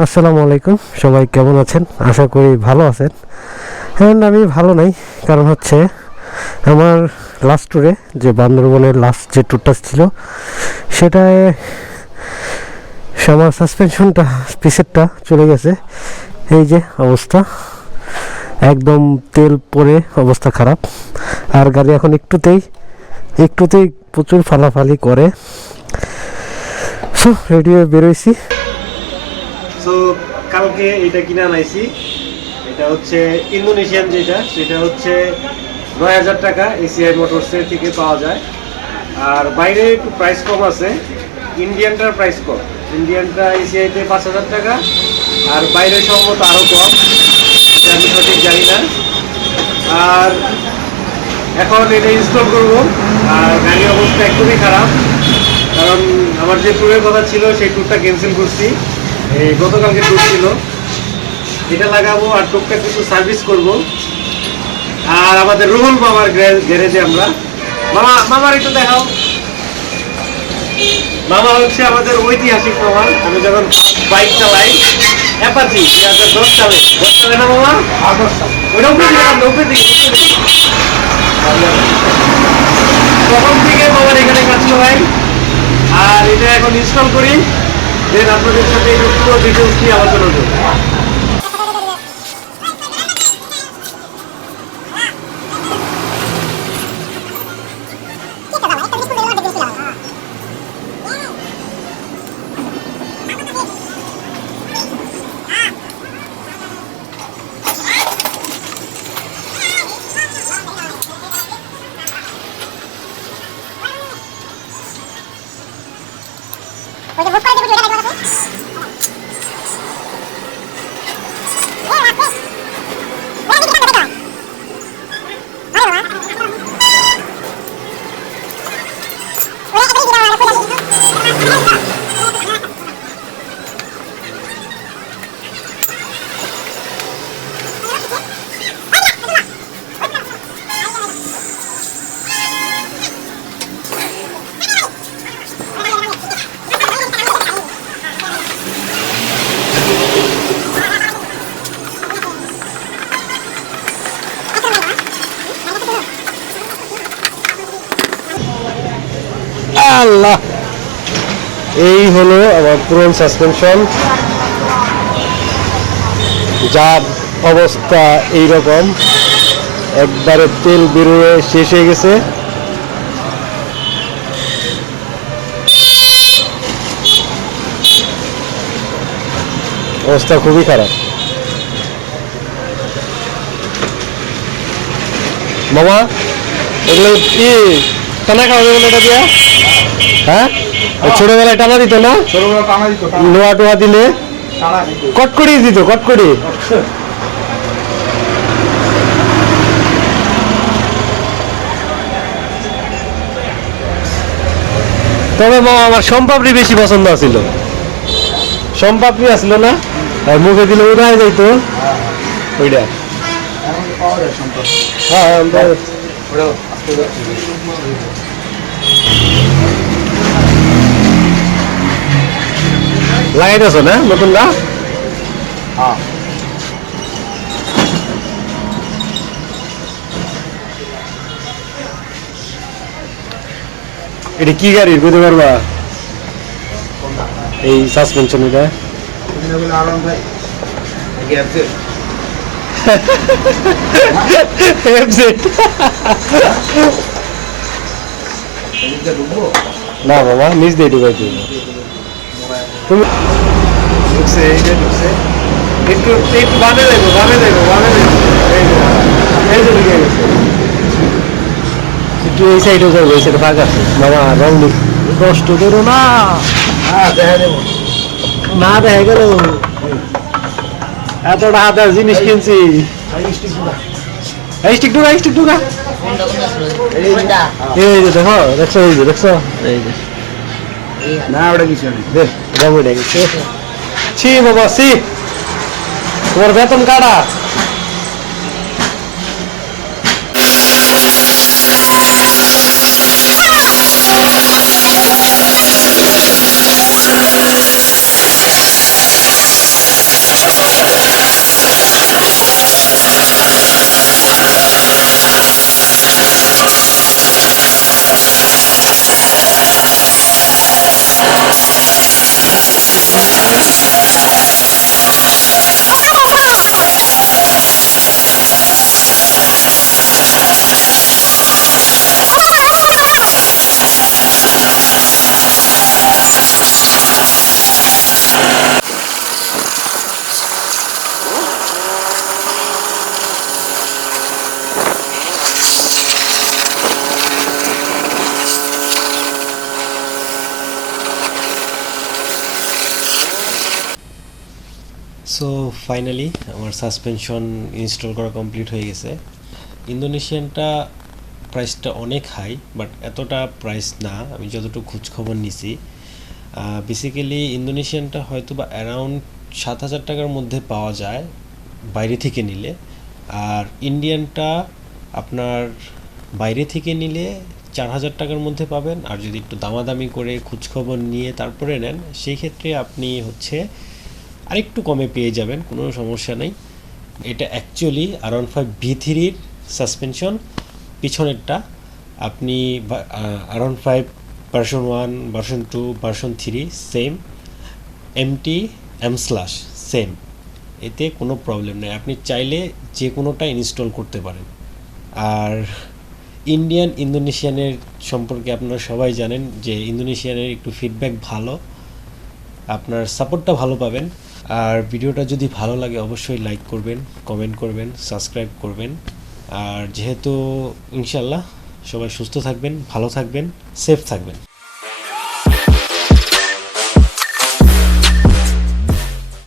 আসসালামু আলাইকুম, সবাই কেমন আছেন? আশা করি ভালো আছেন। হ্যাঁ, আমি ভালো নাই, কারণ হচ্ছে আমার লাস্ট ট্যুরে যে বান্দরবনের লাস্ট যে ট্যুরটা ছিল সেটায় আমার সাসপেনশনটা পিসেরটা চলে গেছে। এই যে অবস্থা, একদম তেল পরে অবস্থা খারাপ। আর গাড়ি এখন একটুতেই প্রচুর ফালাফালি করে। সো রেডি হয়ে বেরোইছি। সো কালকে এটা কিনে আনাইছি। এটা হচ্ছে ইন্দোনেশিয়ান, সেটা হচ্ছে ৯,০০০ টাকা এসিআই মোটরসের থেকে পাওয়া যায়। আর বাইরে একটু প্রাইস কম আছে, ইন্ডিয়ানটার প্রাইস কম। ইন্ডিয়ানটা এসিআইতে ৫,০০০ টাকা, আর বাইরে সম্ভবত আরও কম, এটা আমি সঠিক জানি না। আর এখন এটা ইনস্টল করবো। আর গাড়ির অবস্থা একদমই খারাপ, কারণ আমার যে ট্যুরের কথা ছিল সেই ট্যুরটা ক্যান্সেল করছি। এই গতকালকে ট্যুর ছিল, এটা লাগাবো আর টুকটাক কিছু সার্ভিস করব। আর আমাদের রুহুল মামার গ্যারেজে আমরা মামার একটু দেখাও। মামা হচ্ছে আমাদের ঐতিহাসিক মামা। আমি যখন বাইক চালাই অ্যাপাচি 2010 সালে, 10 সালে না মামা? ওইটা উপরে দিকে তখন থেকে মামার এখানে কাজ হয়। আর এটা এখন ইনস্টল করি, দেন আপনাদের সাথে একটু পুরো ডিটেলস নিয়ে আলোচনা করব। আল্লাহ, এই হলো আমার পুরনো সাসপেনশন, যার অবস্থা এইরকম, একবারে তেল বেরোয় শেষ হয়ে গেছে। অবস্থা খুবই খারাপ। মামা, এগুলো কি টানা খাওয়া যাবে এটা দিয়া? হ্যাঁ, ছোটবেলায় টানা দিত না? লোহা টোহা দিলে কটকড়ি দিত, কটকড়ি। তবে মামা আমার সম্পাপড়ি বেশি পছন্দ আছিল। সম্পাপড়ি আসলো না, আর মুখে দিলে উড়ায় যাইতো ওইটা। হ্যাঁ, লাগাইতেছ না নতুন না? এটা কি গাড়ির বুঝতে পারবা? এই সাসপেনশন এটা না বাবা, নিজ দিয়ে ঢুকাই দিব। তুমি একটু বামে দেবো। এই যে ঢুকে গেছে। একটু এই সাইডে যাবো, এই সাইডে ফাঁকা আছে। মামা রং কষ্ট করো না, দেখা দেবো না, দেখা গেল এতটা হাজার জিনিস কিনছি। এই যে দেখো, দেখছো এই যে না, ওটা কিছু নেই, রং উঠে গেছে। ছি বাবা, ছি, তোমার বেতন কাটা। সো ফাইনালি আমার সাসপেনশন ইনস্টল করা কমপ্লিট হয়ে গেছে। ইন্দোনেশিয়ানটা প্রাইসটা অনেক হাই, বাট এতটা প্রাইস না আমি যতটুকু খোঁজখবর নিছি। বেসিক্যালি ইন্দোনেশিয়ানটা হয়তো বা অ্যারাউন্ড 7,000 টাকার মধ্যে পাওয়া যায় বাইরে থেকে নিলে, আর ইন্ডিয়ানটা আপনার বাইরে থেকে নিলে 4,000 টাকার মধ্যে পাবেন, আর যদি একটু দামাদামি করে খোঁজখবর নিয়ে তারপরে নেন সেই ক্ষেত্রে আপনি হচ্ছে আরেকটু কমে পেয়ে যাবেন, কোনো সমস্যা নেই। এটা অ্যাকচুয়ালি R15 V3-র সাসপেনশন, পিছনেরটা আপনি R15 version 1, version 2, version 3 same, MT mslaz same, এতে কোনো প্রবলেম নেই, আপনি চাইলে যে কোনোটা ইনস্টল করতে পারেন। আর ইন্দোনেশিয়ানের সম্পর্কে আপনারা সবাই জানেন যে ইন্দোনেশিয়ানের একটু ফিডব্যাক ভালো, আপনার সাপোর্টটা ভালো পাবেন। আর ভিডিওটা যদি ভালো লাগে অবশ্যই লাইক করবেন, কমেন্ট করবেন, সাবস্ক্রাইব করবেন। আর যেহেতু ইনশাল্লাহ সবাই সুস্থ থাকবেন, ভালো থাকবেন, সেফ থাকবেন।